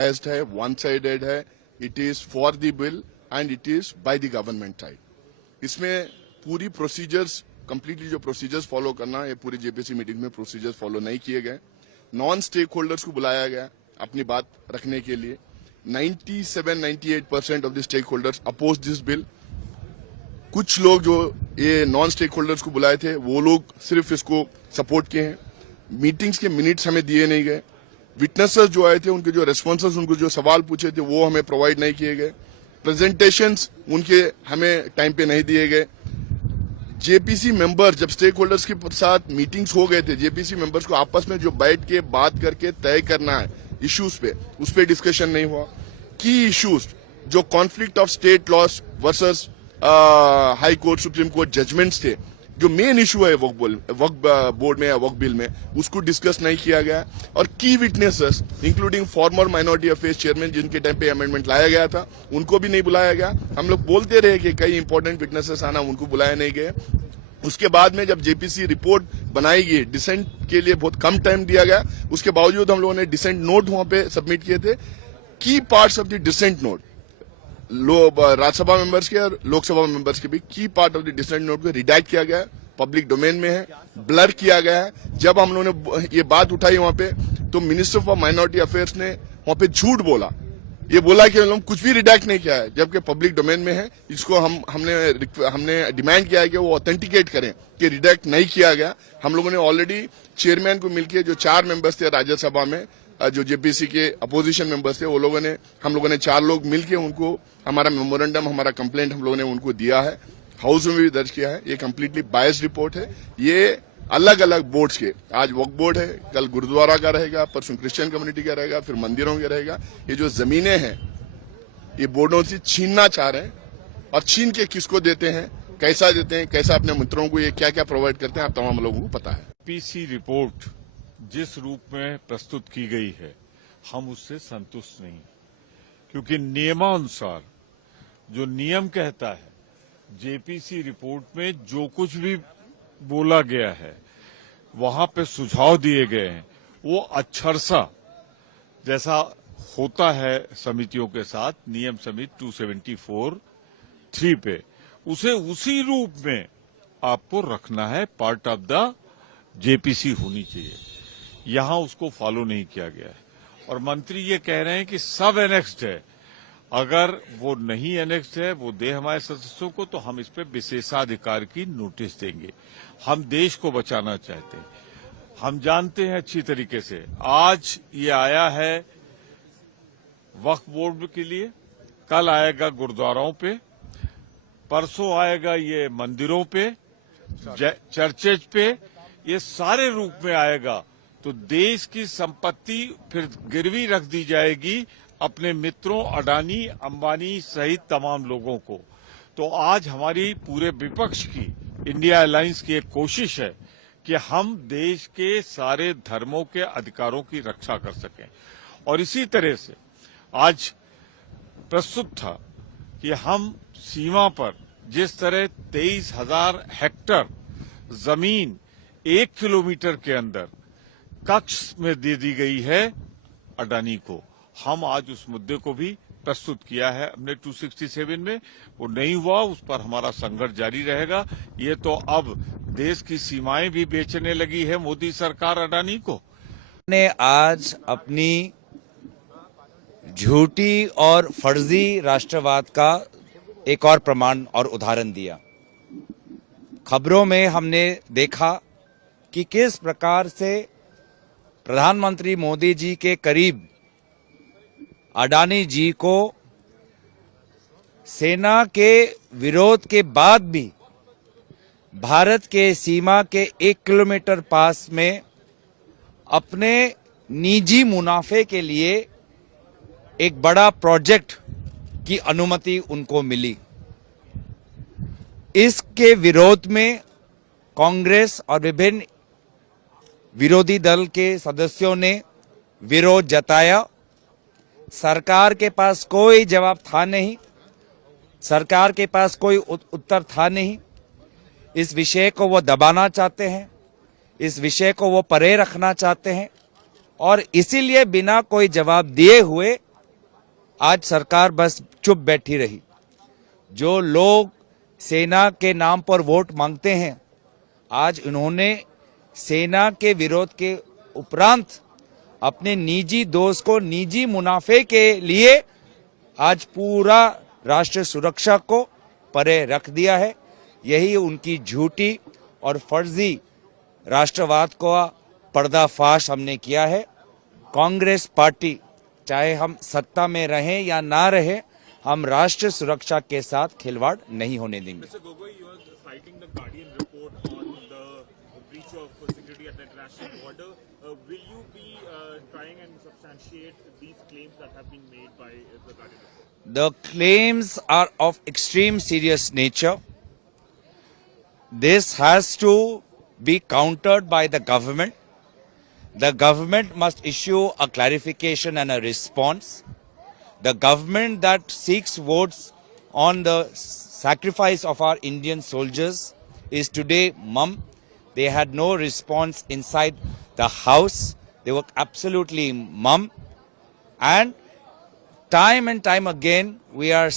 biased है, one sided है, it is for the bill and it is by the government side. इसमें पूरी procedures completely जो procedures follow करना ये पूरी जेपीसी मीटिंग में प्रोसीजर्स फॉलो नहीं किए गए। नॉन स्टेक होल्डर्स को बुलाया गया अपनी बात रखने के लिए। 97-98% of the stakeholders oppose this bill. कुछ लोग जो ये नॉन स्टेक होल्डर्स को बुलाए थे वो लोग सिर्फ इसको सपोर्ट किए हैं। मीटिंग्स के मिनट्स हमें दिए नहीं गए। विटनेसेस जो आए थे उनके जो रेस्पॉन्सेस, उनको जो सवाल पूछे थे वो हमें प्रोवाइड नहीं किए गए। प्रेजेंटेशंस उनके हमें टाइम पे नहीं दिए गए। जेपीसी मेंबर्स जब स्टेक होल्डर्स के साथ मीटिंग्स हो गए थे, जेपीसी मेंबर्स को आपस में जो बैठ के बात करके तय करना है इश्यूज पे, उस पे डिस्कशन नहीं हुआ। की इश्यूज जो conflict of state laws versus high court supreme court judgments थे, जो मेन इशू है वक्फ बोर्ड में या वक्फ बिल में, उसको डिस्कस नहीं किया गया। और की witnesses including farmer minority affairs chairman जिनके टाइम पे अमेंडमेंट लाया गया था, उनको भी नहीं बुलाया गया। हम लोग बोलते रहे कि कई इंपॉर्टेंट विटनेसेस आना, उनको बुलाया नहीं गए। उसके बाद में जब जेपीसी रिपोर्ट बनाई गई, डिसेंट के लिए बहुत कम टाइम दिया गया, उसके बावजूद हम लोगों ने डिसेंट नोट वहां पे सबमिट किए थे। की parts of the dissent note Rajya Sabha members के और लोकसभा मेंबर्स के भी की part of the dissent note को रिडाक्ट किया गया है, पब्लिक डोमेन में है, ब्लर किया गया है। जब हम लोगों ने ये बात उठाई वहां पे, तो मिनिस्टर फॉर माइनॉरिटी अफेयर्स ने वहां पे झूठ बोला। ये बोला कि हम लोग कुछ भी रिडाक्ट नहीं किया है, जबकि पब्लिक डोमेन में है। इसको हमने डिमांड किया है कि वो ऑथेंटिकेट करें कि रिडाक्ट नहीं किया गया। हम लोगों ने ऑलरेडी चेयरमैन को मिलकर जो 4 मेंबर्स थे राज्यसभा में, जो जेपीसी के अपोजिशन मेंबर्स थे, वो हम लोगों ने 4 लोग मिलकर उनको हमारा मेमोरेंडम, हमारा कंप्लेंट हम लोगों ने उनको दिया है, हाउस में भी दर्ज किया है। ये कंप्लीटली बायस्ड रिपोर्ट है। ये अलग अलग बोर्ड्स के, आज वक्फ बोर्ड है, कल गुरुद्वारा का रहेगा, परसों क्रिश्चियन कम्युनिटी का रहेगा, फिर मंदिरों का रहेगा। ये जो जमीनें हैं ये बोर्डों से छीनना चाह रहे हैं, और छीन के किसको देते हैं, कैसा देते हैं, कैसा अपने मित्रों को ये क्या क्या प्रोवाइड करते हैं, आप तमाम लोगों को पता है। पीसी रिपोर्ट जिस रूप में प्रस्तुत की गई है, हम उससे संतुष्ट नहीं, क्योंकि नियमानुसार जो नियम कहता है, जेपीसी रिपोर्ट में जो कुछ भी बोला गया है, वहां पे सुझाव दिए गए हैं, वो अक्षरशः जैसा होता है समितियों के साथ, नियम समिति 274(3) पे, उसे उसी रूप में आपको रखना है। पार्ट ऑफ द जेपीसी होनी चाहिए। यहां उसको फॉलो नहीं किया गया है, और मंत्री ये कह रहे हैं कि सब एनेक्स्ड है। अगर वो नहीं एनेक्स्ड है, वो दे हमारे सदस्यों को, तो हम इस पे विशेषाधिकार की नोटिस देंगे। हम देश को बचाना चाहते हैं। हम जानते हैं अच्छी तरीके से, आज ये आया है वक्फ बोर्ड के लिए, कल आएगा गुरुद्वाराओं पे, परसों आएगा ये मंदिरों पे, चर्चेज पे, ये सारे रूप में आएगा। तो देश की संपत्ति फिर गिरवी रख दी जाएगी अपने मित्रों अडानी, अंबानी सहित तमाम लोगों को। तो आज हमारी पूरे विपक्ष की, इंडिया अलायंस की एक कोशिश है कि हम देश के सारे धर्मों के अधिकारों की रक्षा कर सकें। और इसी तरह से आज प्रस्तुत था कि हम सीमा पर जिस तरह 23,000 हेक्टेयर जमीन 1 किलोमीटर के अंदर कक्ष में दे दी गई है अडानी को, हम आज उस मुद्दे को भी प्रस्तुत किया है हमने 267 में। वो नहीं हुआ, उस पर हमारा संघर्ष जारी रहेगा। ये तो अब देश की सीमाएं भी बेचने लगी है मोदी सरकार अडानी को। ने आज अपनी झूठी और फर्जी राष्ट्रवाद का एक और प्रमाण और उदाहरण दिया। खबरों में हमने देखा कि किस प्रकार से प्रधानमंत्री मोदी जी के करीब अडानी जी को सेना के विरोध के बाद भी भारत के सीमा के 1 किलोमीटर पास में अपने निजी मुनाफे के लिए एक बड़ा प्रोजेक्ट की अनुमति उनको मिली। इसके विरोध में कांग्रेस और विभिन्न विरोधी दल के सदस्यों ने विरोध जताया। सरकार के पास कोई जवाब था नहीं, सरकार के पास कोई उत्तर था नहीं। इस विषय को वो दबाना चाहते हैं, इस विषय को वो परे रखना चाहते हैं, और इसीलिए बिना कोई जवाब दिए हुए आज सरकार बस चुप बैठी रही। जो लोग सेना के नाम पर वोट मांगते हैं, आज इन्होंने सेना के विरोध के उपरांत अपने निजी दोस्त को निजी मुनाफे के लिए आज पूरा राष्ट्र सुरक्षा को परे रख दिया है। यही उनकी झूठी और फर्जी राष्ट्रवाद का पर्दाफाश हमने किया है। कांग्रेस पार्टी, चाहे हम सत्ता में रहें या ना रहें, हम राष्ट्र सुरक्षा के साथ खिलवाड़ नहीं होने देंगे। Mr. Gogoi, you are citing the Guardian report on the breach of security at the international border. Will you be trying and substantiate these claims that have been made by the Guardian report? The claims are of extreme serious nature. This has to be countered by the government. The government must issue a clarification and a response. The government that seeks votes on the sacrifice of our Indian soldiers is today mum. They had no response inside the house. They were absolutely mum. And time again, we are